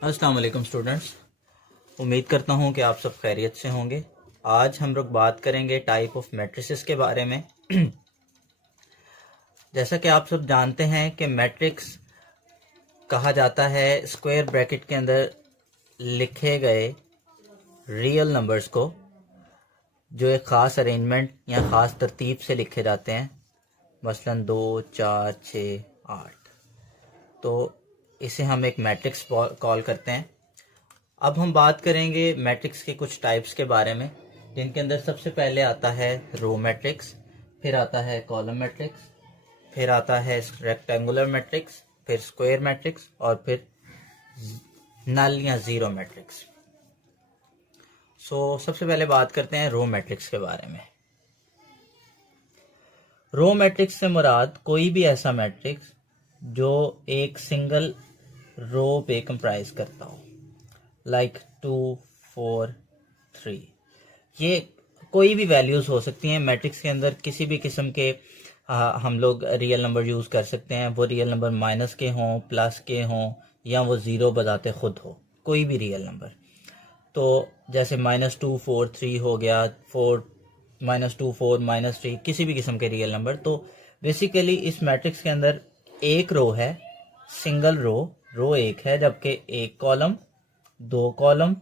अस्सलाम वालेकुम स्टूडेंट्स। उम्मीद करता हूँ कि आप सब खैरियत से होंगे। आज हम लोग बात करेंगे टाइप ऑफ मैट्रिसेस के बारे में। जैसा कि आप सब जानते हैं कि मैट्रिक्स कहा जाता है स्क्वायर ब्रैकेट के अंदर लिखे गए रियल नंबर्स को, जो एक ख़ास अरेंजमेंट या ख़ास तरतीब से लिखे जाते हैं, मसलन 2, 4, 6, 8। तो इसे हम एक मैट्रिक्स कॉल करते हैं। अब हम बात करेंगे मैट्रिक्स के कुछ टाइप्स के बारे में, जिनके अंदर सबसे पहले आता है रो मैट्रिक्स, फिर आता है कॉलम मैट्रिक्स, फिर आता है रेक्टेंगुलर मैट्रिक्स, फिर स्क्वायर मैट्रिक्स और फिर नल या ज़ीरो मैट्रिक्स। सबसे पहले बात करते हैं रो मैट्रिक्स के बारे में। रो मैट्रिक्स से मुराद कोई भी ऐसा मैट्रिक्स जो एक सिंगल रो पे कंप्राइज करता हो, लाइक 2, 4, 3। ये कोई भी वैल्यूज़ हो सकती हैं मैट्रिक्स के अंदर। किसी भी किस्म के हम लोग रियल नंबर यूज़ कर सकते हैं। वो रियल नंबर माइनस के हों, प्लस के हों, या वो ज़ीरो बजाते खुद हो, कोई भी रियल नंबर। तो जैसे -2, 4, 3 हो गया, -2, 4, -3, किसी भी किस्म के रियल नंबर। तो बेसिकली इस मैट्रिक्स के अंदर एक रो है, सिंगल रो एक है, जबकि एक कॉलम, 2 कॉलम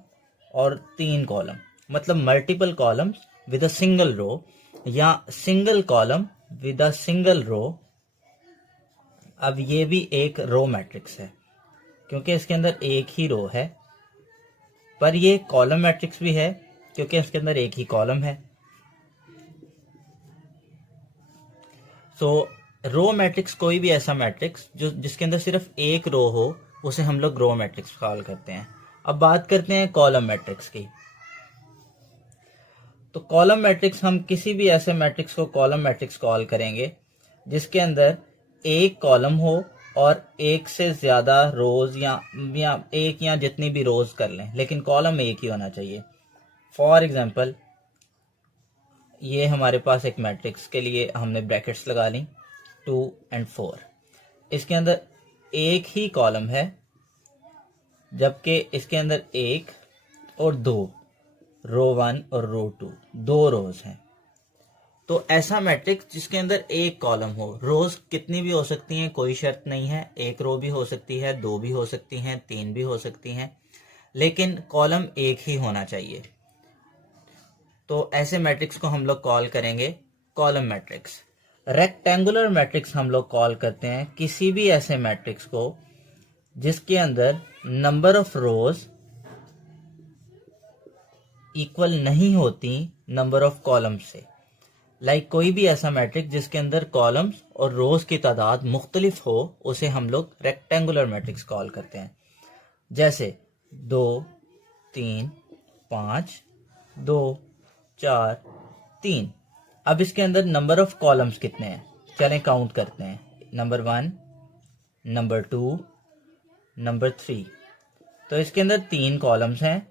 और 3 कॉलम, मतलब multiple columns with a single row, या single column with a single row. अब ये भी एक रो मैट्रिक्स है क्योंकि इसके अंदर एक ही रो है, पर ये कॉलम मैट्रिक्स भी है क्योंकि इसके अंदर एक ही कॉलम है। रो मैट्रिक्स कोई भी ऐसा मैट्रिक्स जिसके अंदर सिर्फ एक रो हो, उसे हम लोग रो मैट्रिक्स कॉल करते हैं। अब बात करते हैं कॉलम मैट्रिक्स की। तो कॉलम मैट्रिक्स, हम किसी भी ऐसे मैट्रिक्स को कॉलम मैट्रिक्स कॉल करेंगे जिसके अंदर एक कॉलम हो और एक से ज्यादा रोज, या एक या जितनी भी रोज कर लें, लेकिन कॉलम एक ही होना चाहिए। फॉर एग्जांपल, ये हमारे पास एक मैट्रिक्स के लिए हमने ब्रैकेट्स लगा ली 2 और 4। इसके अंदर एक ही कॉलम है, जबकि इसके अंदर एक और दो, रो 1 और रो 2, दो रोज हैं। तो ऐसा मैट्रिक्स जिसके अंदर एक कॉलम हो, रोज कितनी भी हो सकती हैं, कोई शर्त नहीं है। एक रो भी हो सकती है, 2 भी हो सकती हैं, 3 भी हो सकती हैं, लेकिन कॉलम एक ही होना चाहिए। तो ऐसे मैट्रिक्स को हम लोग कॉल करेंगे कॉलम मैट्रिक्स। रेक्टेंगुलर मैट्रिक्स हम लोग कॉल करते हैं किसी भी ऐसे मैट्रिक्स को जिसके अंदर नंबर ऑफ रोज इक्वल नहीं होती नंबर ऑफ कॉलम्स से। लाइक कोई भी ऐसा मैट्रिक्स जिसके अंदर कॉलम्स और रोज की तादाद मुख्तलिफ हो, उसे हम लोग रेक्टेंगुलर मैट्रिक्स कॉल करते हैं। जैसे 2, 3, 5, 2, 4, 3। अब इसके अंदर नंबर ऑफ कॉलम्स कितने हैं, चलें काउंट करते हैं। Number 1, number 2, number 3। तो इसके अंदर 3 कॉलम्स हैं,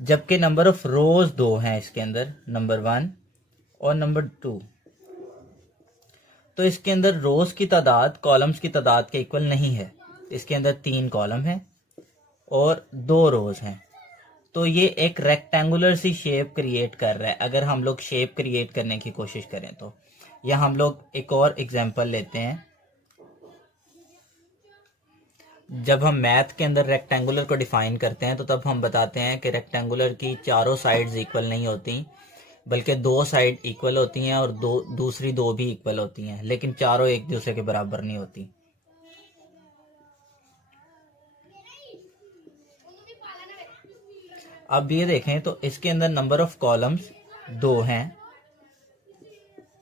जबकि नंबर ऑफ रोज 2 हैं इसके अंदर, नंबर 1 और नंबर 2। तो इसके अंदर रोज की तादाद कॉलम्स की तादाद के इक्वल नहीं है। इसके अंदर 3 कॉलम हैं और 2 रोज हैं। तो ये एक रेक्टेंगुलर सी शेप क्रिएट कर रहा है। अगर हम लोग शेप क्रिएट करने की कोशिश करें तो, या हम लोग एक और एग्जांपल लेते हैं। जब हम मैथ के अंदर रेक्टेंगुलर को डिफाइन करते हैं तो तब हम बताते हैं कि रेक्टेंगुलर की चारों साइड्स इक्वल नहीं होती, बल्कि 2 साइड इक्वल होती हैं और दूसरी 2 भी इक्वल होती हैं, लेकिन चारों एक दूसरे के बराबर नहीं होती। अब ये देखें तो इसके अंदर नंबर ऑफ कॉलम्स 2 हैं,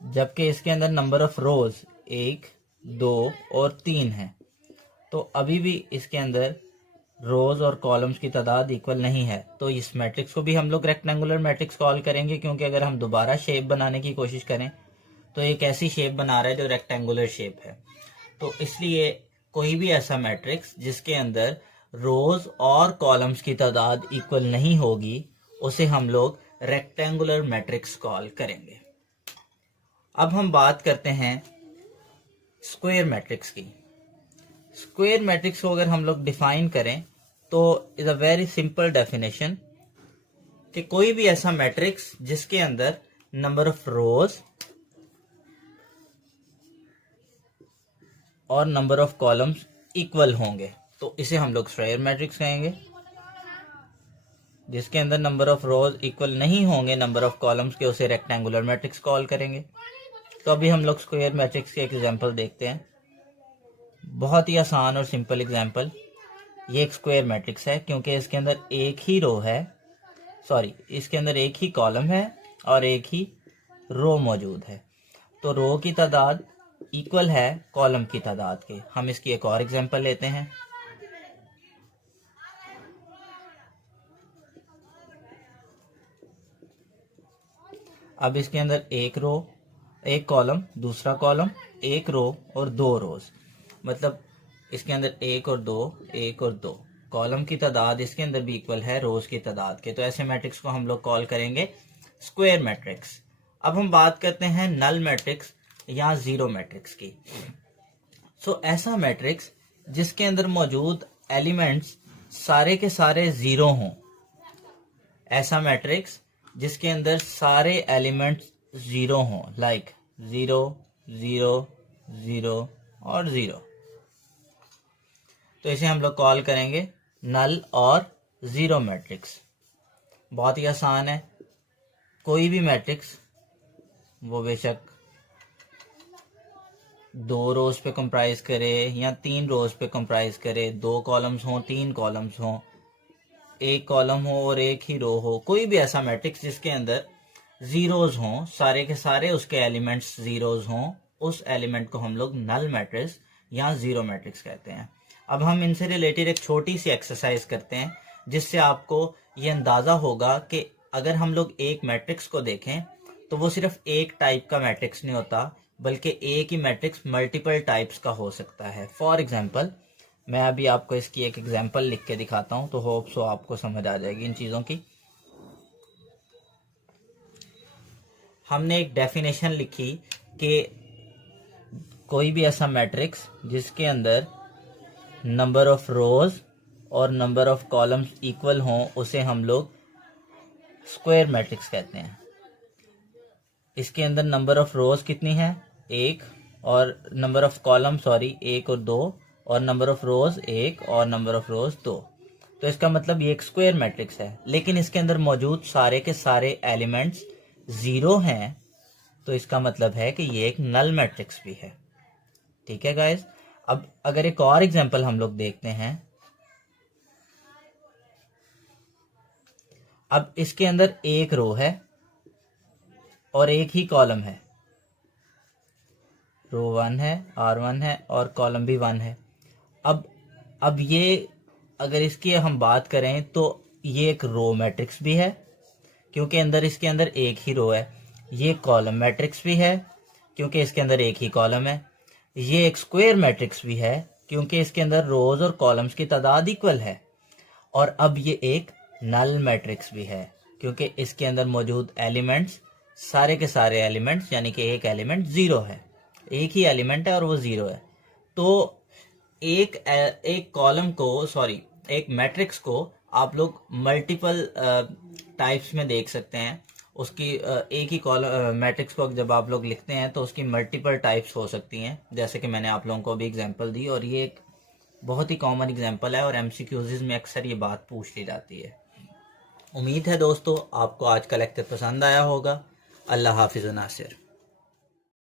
जबकि इसके अंदर नंबर ऑफ रोज 1, 2 और 3 हैं। तो अभी भी इसके अंदर रोज और कॉलम्स की तादाद इक्वल नहीं है। तो इस मैट्रिक्स को भी हम लोग रेक्टेंगुलर मैट्रिक्स कॉल करेंगे, क्योंकि अगर हम दोबारा शेप बनाने की कोशिश करें तो एक ऐसी शेप बना रहा है जो रेक्टेंगुलर शेप है। तो इसलिए कोई भी ऐसा मैट्रिक्स जिसके अंदर रोज और कॉलम्स की तादाद इक्वल नहीं होगी, उसे हम लोग रेक्टेंगुलर मैट्रिक्स कॉल करेंगे। अब हम बात करते हैं स्क्वायर मैट्रिक्स की। स्क्वायर मैट्रिक्स को अगर हम लोग डिफाइन करें तो is a very simple definition कि कोई भी ऐसा मैट्रिक्स जिसके अंदर नंबर ऑफ रोज और नंबर ऑफ कॉलम्स इक्वल होंगे तो इसे हम लोग स्क्वायर मैट्रिक्स कहेंगे। जिसके अंदर नंबर ऑफ रोज इक्वल नहीं होंगे नंबर ऑफ कॉलम्स के, उसे रेक्टेंगुलर मैट्रिक्स कॉल करेंगे। तो अभी हम लोग स्क्वायर मैट्रिक्स के एग्जांपल देखते हैं। बहुत ही आसान और सिंपल एग्जांपल। ये एक स्क्वायर मैट्रिक्स है क्योंकि इसके अंदर एक ही रो है, इसके अंदर एक ही कॉलम है और एक ही रो मौजूद है। तो रो की तादाद इक्वल है कॉलम की तादाद के। हम इसकी एक और एग्जांपल लेते हैं। अब इसके अंदर एक रो, एक कॉलम, दूसरा कॉलम, एक रो और दो रोज, मतलब इसके अंदर एक और दो कॉलम की तादाद इसके अंदर भी इक्वल है रोज की तादाद के। तो ऐसे मैट्रिक्स को हम लोग कॉल करेंगे स्क्वायर मैट्रिक्स। अब हम बात करते हैं नल मैट्रिक्स या जीरो मैट्रिक्स की। ऐसा मैट्रिक्स जिसके अंदर मौजूद एलिमेंट्स सारे के सारे जीरो हों। ऐसा मैट्रिक्स जिसके अंदर सारे एलिमेंट्स जीरो हों, लाइक 0 0 0 और 0। तो इसे हम लोग कॉल करेंगे नल और जीरो मैट्रिक्स। बहुत ही आसान है। कोई भी मैट्रिक्स, वो बेशक 2 रोज पे कंप्राइज करे या 3 रोज पे कंप्राइज करे, 2 कॉलम्स हों, 3 कॉलम्स हों, एक कॉलम हो और एक ही रो हो, कोई भी ऐसा मैट्रिक्स जिसके अंदर जीरोज हों, सारे के सारे उसके एलिमेंट्स जीरोज हों, उस एलिमेंट को हम लोग नल मैट्रिक्स या जीरो मैट्रिक्स कहते हैं। अब हम इनसे रिलेटेड एक छोटी सी एक्सरसाइज करते हैं जिससे आपको ये अंदाजा होगा कि अगर हम लोग एक मैट्रिक्स को देखें तो वो सिर्फ एक टाइप का मैट्रिक्स नहीं होता, बल्कि एक ही मैट्रिक्स मल्टीपल टाइप्स का हो सकता है। फॉर एग्जाम्पल, मैं अभी आपको इसकी एक एग्जाम्पल लिख के दिखाता हूं, तो होप सो आपको समझ आ जाएगी इन चीज़ों की। हमने एक डेफिनेशन लिखी कि कोई भी ऐसा मैट्रिक्स जिसके अंदर नंबर ऑफ रोज और नंबर ऑफ कॉलम्स इक्वल हों उसे हम लोग स्क्वायर मैट्रिक्स कहते हैं। इसके अंदर नंबर ऑफ रोज कितनी है? 1, और नंबर ऑफ कॉलम 1 और 2, और नंबर ऑफ रोज 1 और नंबर ऑफ रोज 2। तो इसका मतलब ये एक स्क्वायर मैट्रिक्स है, लेकिन इसके अंदर मौजूद सारे के सारे एलिमेंट्स जीरो हैं, तो इसका मतलब है कि ये एक नल मैट्रिक्स भी है। ठीक है गाइस। अब अगर एक और एग्जांपल हम लोग देखते हैं। अब इसके अंदर एक रो है और एक ही कॉलम है, रो 1 है, R1 है और कॉलम भी 1 है। अब ये अगर इसकी हम बात करें तो ये एक रो मैट्रिक्स भी है क्योंकि इसके अंदर एक ही रो है। ये कॉलम मैट्रिक्स भी है क्योंकि इसके अंदर एक ही कॉलम है। ये एक स्क्वायर मैट्रिक्स भी है क्योंकि इसके अंदर रोज और कॉलम्स की तादाद इक्वल है। और अब ये एक नल मैट्रिक्स भी है क्योंकि इसके अंदर मौजूद एलिमेंट्स, सारे के सारे एलिमेंट्स, यानी कि एक एलिमेंट जीरो है, एक ही एलिमेंट है और वो जीरो है। तो एक कॉलम को एक मैट्रिक्स को आप लोग मल्टीपल टाइप्स में देख सकते हैं। उसकी एक ही कॉलम मैट्रिक्स को जब आप लोग लिखते हैं तो उसकी मल्टीपल टाइप्स हो सकती हैं, जैसे कि मैंने आप लोगों को अभी एग्जांपल दी, और ये एक बहुत ही कॉमन एग्जांपल है और एमसीक्यूज़ में अक्सर ये बात पूछ ली जाती है। उम्मीद है दोस्तों आपको आज का लेक्चर पसंद आया होगा। अल्लाह हाफिज़ नासिर।